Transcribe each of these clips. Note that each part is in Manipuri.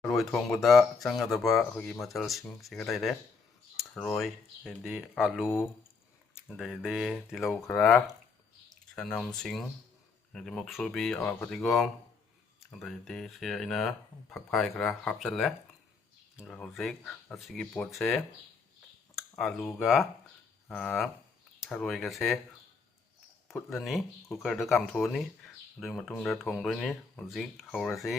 ꯊꯔꯣꯏ ꯊꯣꯡꯕꯗ ꯆꯪꯒꯗꯕ ꯑꯩꯈꯣꯏꯒꯤ ꯃꯆꯜꯁꯤꯡꯁꯤꯒ ꯂꯩꯔꯦ. ꯊꯔꯣꯏ, ꯑꯗꯩꯗꯤ ꯑꯥꯂꯨ, ꯑꯗꯩꯗꯤ ꯇꯤꯜꯍꯧ ꯈꯔ, ꯆꯅꯝꯁꯤꯡ, ꯑꯗꯩꯗꯤ ꯃꯨꯛꯊ꯭ꯔꯨꯕꯤ, ꯑꯋꯥ ꯐꯗꯤꯒꯣꯝ, ꯑꯗꯩꯗꯤ ꯁꯤ ꯑꯩꯅ ꯐꯛꯐꯥꯏ ꯈꯔ ꯍꯥꯞꯆꯤꯜꯂꯦ. ꯑꯗꯣ ꯍꯧꯖꯤꯛ ꯑꯁꯤꯒꯤ ꯄꯣꯠꯁꯦ ꯑꯥꯂꯨꯒ ꯊꯔꯣꯏꯒꯁꯦ ꯐꯨꯠꯂꯅꯤ, ꯀꯨꯀꯔꯗ ꯀꯥꯝꯊꯣꯛꯑꯅꯤ. ꯑꯗꯨꯒꯤ ꯃꯇꯨꯡꯗ ꯊꯣꯡꯗꯣꯏꯅꯤ. ꯍꯧꯖꯤꯛ ꯍꯧꯔꯁꯤ.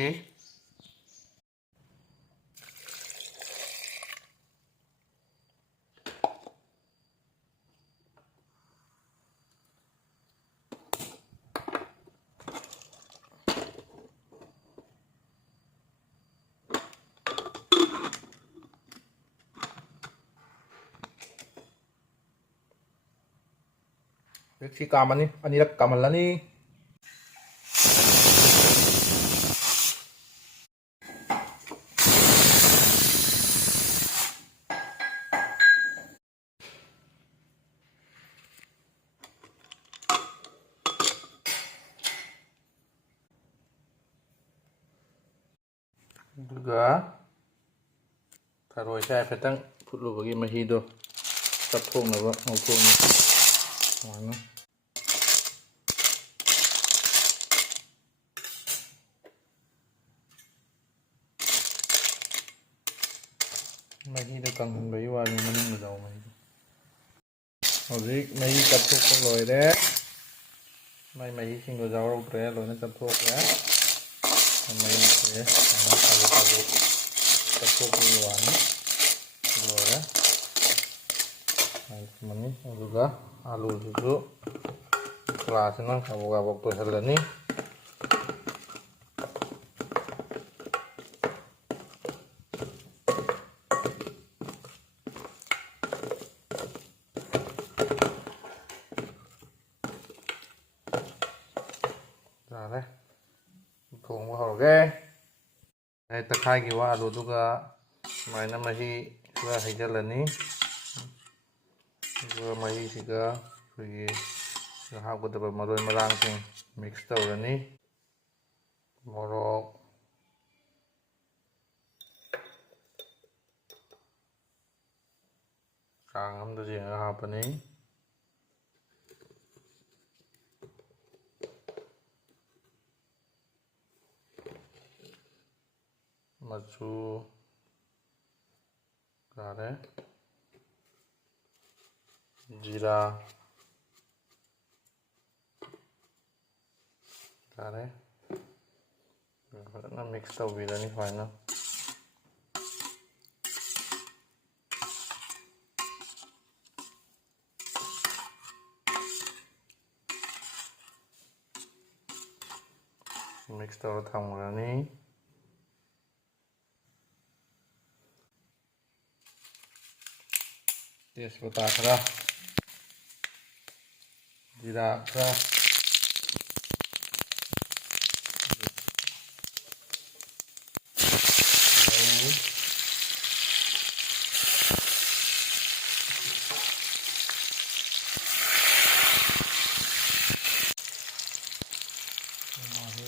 ꯁꯤ ꯀꯥꯝꯃꯅꯤ, ꯑꯅꯤꯔꯛ ꯀꯥꯝꯍꯜꯂꯅꯤ. ꯑꯗꯨꯒ ꯊꯔꯣꯏꯁꯦ ꯍꯥꯏꯐꯦꯠꯇꯪ ꯐꯨꯠꯂꯨꯕꯒꯤ ꯃꯍꯤꯗꯣ ꯆꯠꯊꯣꯛꯅꯕ ꯉꯧꯊꯣꯛꯑꯅꯤ. ꯁꯨꯃꯥꯏꯅ ꯃꯍꯤꯗꯣ ꯀꯪꯍꯟꯕꯒꯤ ꯋꯥꯅꯤ, ꯃꯅꯨꯡꯗ ꯌꯥꯎꯕ ꯃꯍꯤꯗꯣ. ꯍꯧꯖꯤꯛ ꯃꯍꯤ ꯆꯠꯊꯣꯛꯄ ꯂꯣꯏꯔꯦ. ꯃꯥꯏ ꯃꯍꯤꯁꯤꯡꯗꯣ ꯌꯥꯎꯔꯛꯇ꯭ꯔꯦ, ꯂꯣꯏꯅ ꯆꯠꯊꯣꯛꯈ꯭ꯔꯦ. ꯃꯍꯤꯁꯦ ꯆꯠꯊꯣꯛꯄꯒꯤ ꯋꯥꯅꯤ. ꯂꯣꯏꯔꯦ. ꯊꯝꯃꯅꯤ. ꯑꯗꯨꯒ ꯑꯥꯂꯨꯁꯤꯁꯨ ꯒ꯭ꯂꯥꯁꯁꯤꯅ ꯀꯥꯕꯣꯛ ꯀꯥꯕꯣꯛ ꯇꯣꯏꯍꯜꯂꯅꯤ. ꯌꯥꯔꯦ. ꯊꯣꯡꯕ ꯍꯧꯔꯒꯦ. ꯇꯛꯈꯥꯏꯈꯤꯕ ꯑꯥꯂꯨꯗꯨꯒ ꯁꯨꯃꯥꯏꯅ ꯃꯍꯤ ꯈꯔ ꯍꯩꯖꯤꯜꯂꯅꯤ. ꯑꯗꯨꯒ ꯃꯍꯤꯁꯤꯒ ꯑꯩꯈꯣꯏꯒꯤ ꯍꯥꯞꯀꯗꯕ ꯃꯔꯣꯏ ꯃꯔꯥꯡꯁꯤꯡ ꯃꯤꯛꯁ ꯇꯧꯔꯅꯤ. ꯃꯣꯔꯣꯛ, ꯆꯥꯡ ꯑꯃꯗ ꯌꯦꯡꯉꯒ ꯍꯥꯞꯄꯅꯤ. ꯃꯆꯨ, ꯌꯥꯔꯦ. ꯖꯤꯔꯥ, ꯌꯥꯔꯦ. ꯐꯖꯅ ꯃꯤꯛꯁ ꯇꯧꯕꯤꯔꯅꯤ. ꯁꯨꯃꯥꯏꯅ ꯃꯤꯛꯁ ꯇꯧꯔ ꯊꯝꯈ꯭ꯔꯅꯤ. ꯇꯦꯖꯄꯇꯥ ꯈꯔ, ꯖꯤꯔꯥ ꯈꯔ,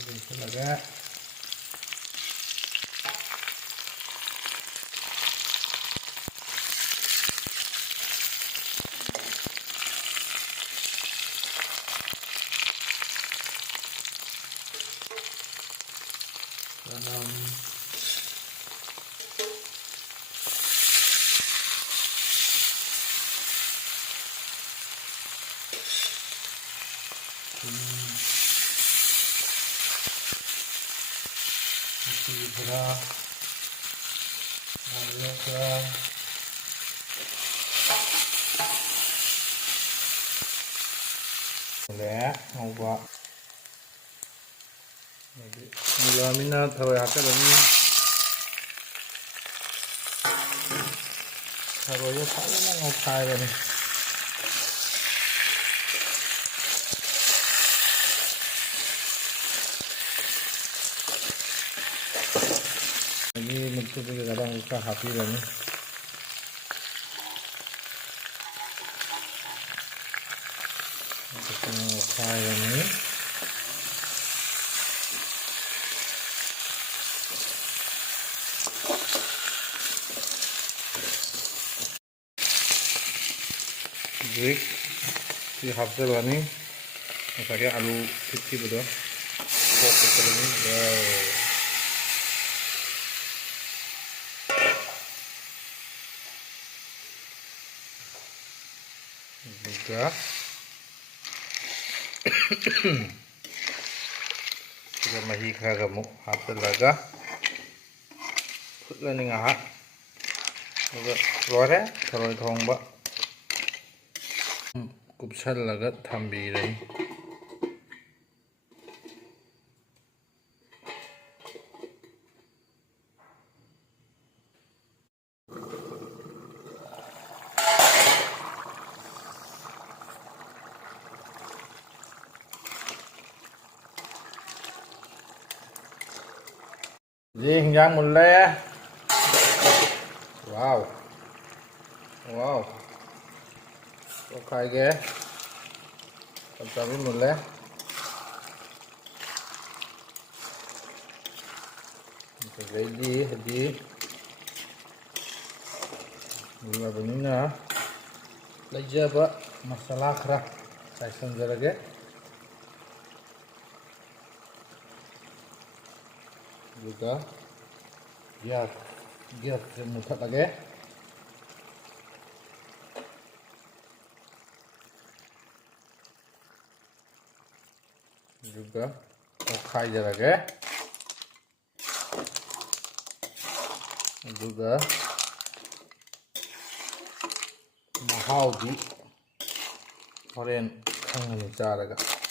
ꯂꯣꯏꯁꯤꯜꯂꯒꯦ. ꯆꯅꯝ, ꯈꯔ, ꯈꯔ, ꯉꯧꯕ. ꯃꯨꯜꯂꯛꯑꯕꯅꯤꯅ ꯊꯔꯣꯏ ꯍꯥꯞꯆꯤꯜꯂꯅꯤ. ꯊꯔꯣꯏꯁꯦ ꯐꯖꯅ ꯉꯧꯈꯥꯏꯔꯅꯤ. ꯑꯗꯒꯤ ꯃꯨꯛꯊ꯭ꯔꯨꯕꯤ ꯀꯩꯀꯥꯗꯣ ꯑꯃꯨꯛ ꯈꯔ ꯍꯥꯞꯄꯤꯔꯅꯤ. ꯉꯧꯈꯥꯏꯔꯅꯤ. ꯍꯧꯖꯤꯛ ꯁꯤ ꯍꯥꯞꯆꯜꯂꯅꯤ ꯉꯁꯥꯏꯒꯤ ꯑꯂꯨ ꯊꯤꯠꯈꯤꯕꯗꯣ ꯊꯣꯛꯂꯛꯀꯗꯕꯅꯤ ꯑꯗꯨꯒ ꯁꯤꯗ ꯃꯍꯤ ꯈꯔꯒ ꯑꯃꯨꯛ ꯍꯥꯞꯆꯤꯜꯂꯒ ꯐꯨꯠꯂꯅꯤ ꯉꯥꯏꯍꯥꯛ ꯑꯗꯨꯒ ꯂꯣꯏꯔꯦ ꯊꯔꯣꯏ ꯊꯣꯡꯕ ꯀꯨꯞꯁꯜꯂꯒ ꯊꯝꯕꯤꯔꯅꯤ Hình một le. Wow. Wow. Có khai ghê. Cho biết một le. Cái gì hết gì. Là begini na. Lagi apa? Masalah khara. Saya sengaja lagi. Juga. Ya, dia mutat lagi. Juga khai lagi. Juga mahal di. Horen khang ni cara ga.